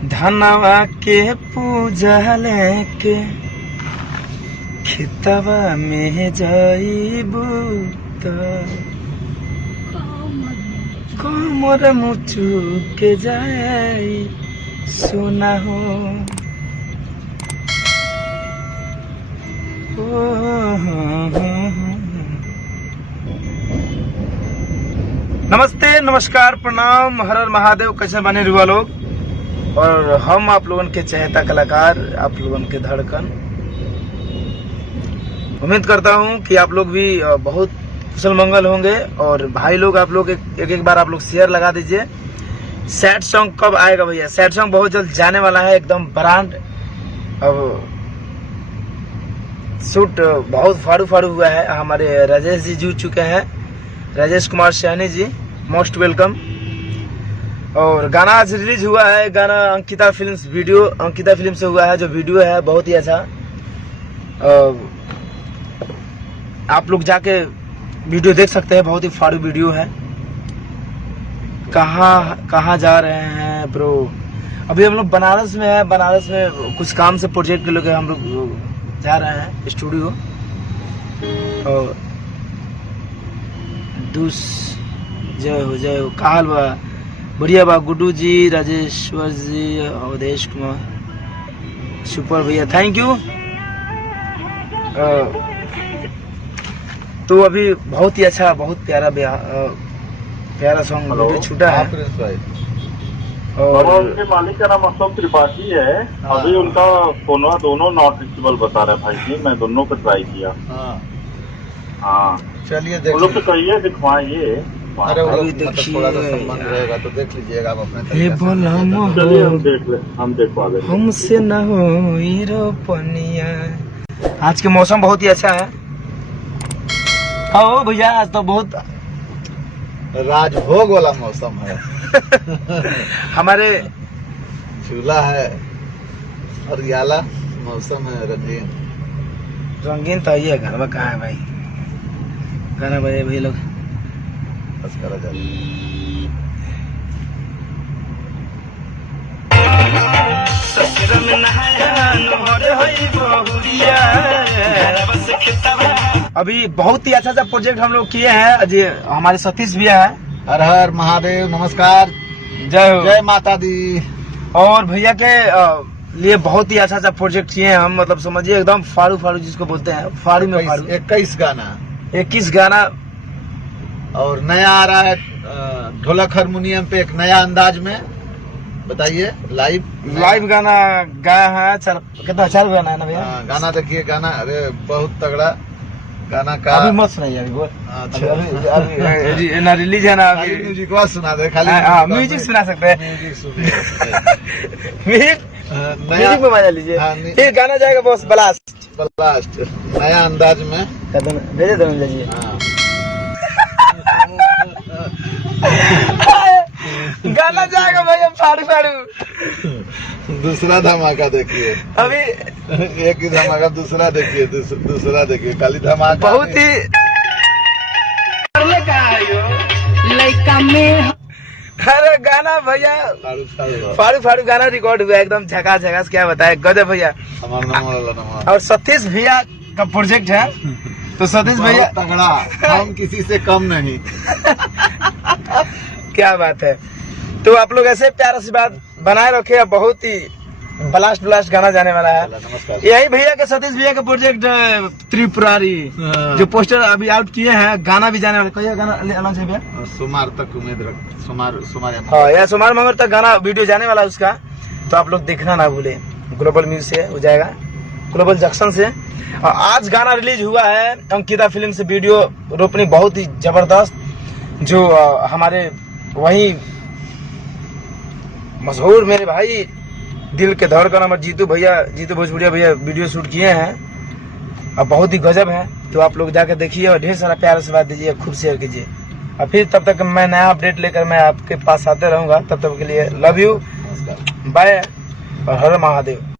धनवा के पूजा लेके खेतवा में जाइबू त कमर मुचू के जाई सुना हो। नमस्ते, नमस्कार, प्रणाम, हर हर महादेव। कैसे बने रुआ लोग? और हम आप लोगों के चहेता कलाकार, आप लोगों के धड़कन। उम्मीद करता हूं कि आप लोग भी बहुत कुशल मंगल होंगे। और भाई लोग, आप लोग एक बार आप लोग शेयर लगा दीजिए। सैड सॉन्ग कब आएगा भैया? सैड सॉन्ग बहुत जल्द जाने वाला है, एकदम ब्रांड। अब शूट बहुत फाड़ू हुआ है। हमारे राजेश जी जुड़ चुके हैं, राजेश कुमार सैनी जी, मोस्ट वेलकम। और गाना आज रिलीज हुआ है। गाना Ankita films video, Ankita film से हुआ है। जो वीडियो है बहुत ही अच्छा। आप लोग जाके वीडियो देख सकते हैं, बहुत ही फाड़ू वीडियो है। कहाँ जा रहे हैं ब्रो? अभी हम लोग बनारस में है। बनारस में कुछ काम से प्रोजेक्ट के लोग हम लोग जा रहे हैं स्टूडियो। और जय हो काल बा, बढ़िया बा। गुड्डू जी, राजेश्वर जी, अवधेश कुमार, सुपर भैया, थैंक यू। तो अभी बहुत ही अच्छा, बहुत प्यारा सॉन्ग वीडियो छूटा है। और उनके मालिक का नाम अशोक त्रिपाठी है। अभी उनका फोनवा दोनों नॉट रीचेबल बता रहे भाई जी। मैं दोनों को ट्राई किया। हाँ, चलिए वो लोग तो कहिए दिखवाइए। अरे अभी देखिए, थोड़ा सा संबंध रहेगा तो देख लीजिएगा आप अपने हे बोला चलिए हम देखवा लेंगे। हमसे न हो हीरो पनिया। आज के मौसम बहुत ही अच्छा है। हाँ भैया, आज तो बहुत राजभोग वाला मौसम है। हमारे झूला है और याला मौसम है रंगीन। रंगीन तो ये घर में कहाँ है भाई? गाना बजे भाई लोग बस करा जाए। अभी बहुत ही अच्छा प्रोजेक्ट हम लोग किए हैं जी। हमारे सतीश भैया है। हर हर महादेव, नमस्कार, जय हो, जय माता दी। और भैया के लिए बहुत ही अच्छा प्रोजेक्ट किए हैं हम। मतलब समझिए एकदम फाड़ू जिसको बोलते हैं, फाड़ू में फाड़ू। 21 गाना, 21 गाना। और नया आ रहा है ढोलक हारमोनियम पे एक नया अंदाज में। बताइए, लाइव गाना गाया है। कितना अच्छा गाना है ना भैया? गाना देखिए, गाना अरे बहुत तगड़ा गाना का। अभी मत सुनाइए, अभी बोल। अच्छा, अभी ना रिलीज है ना अभी। म्यूजिक सुना दे खाली। म्यूजिक सुना सकते हैं। म्यूजिक में मजा लीजिए। फिर गाना जाएगा बॉस ब्लास्ट नया अंदाज में। भेजे दो लीजिए। गाना जाएगा भैया फाड़ू। दूसरा धमाका देखिए। अभी एक ही धमाका, दूसरा देखिए, दूसरा देखिए, खाली धमाका बहुत ही अरे गाना भैया फाड़ू गाना रिकॉर्ड हुआ, एकदम झकास। क्या बताए, गजब भैया। और सतीश भैया का प्रोजेक्ट है। तो सतीश भैया तगड़ा, हम किसी से कम नहीं। क्या बात है। तो आप लोग ऐसे प्यार आशीर्वाद बनाए रखे। बहुत ही ब्लास्ट गाना जाने वाला है। नमस्कार। यही भैया के, सतीश भैया का प्रोजेक्ट त्रिपुरारी, जो पोस्टर अभी आउट किए हैं। गाना भी जाने वाला। कहिए गाना अलग से भैया। सोमवार तक उम्मीद रख, सोमवार या सोमवार मंगल तक गाना वीडियो जाने वाला है उसका। तो आप लोग देखना ना भूले। ग्लोबल म्यूज से हो जाएगा, ग्लोबल जंक्शन से। और आज गाना रिलीज हुआ है अंकिता फिल्म से। वीडियो रोपनी बहुत ही जबरदस्त। जो हमारे वही मशहूर मेरे भाई, दिल के धड़कन हमारे जीतू भोजपुरिया भैया वीडियो शूट किए हैं। और बहुत ही गजब है। तो आप लोग जाकर देखिए और ढेर सारा प्यार से बात दीजिए, खूब शेयर कीजिए। और फिर तब तक मैं नया अपडेट लेकर मैं आपके पास आते रहूंगा। तब तक के लिए लव यू, बाय और हर महादेव।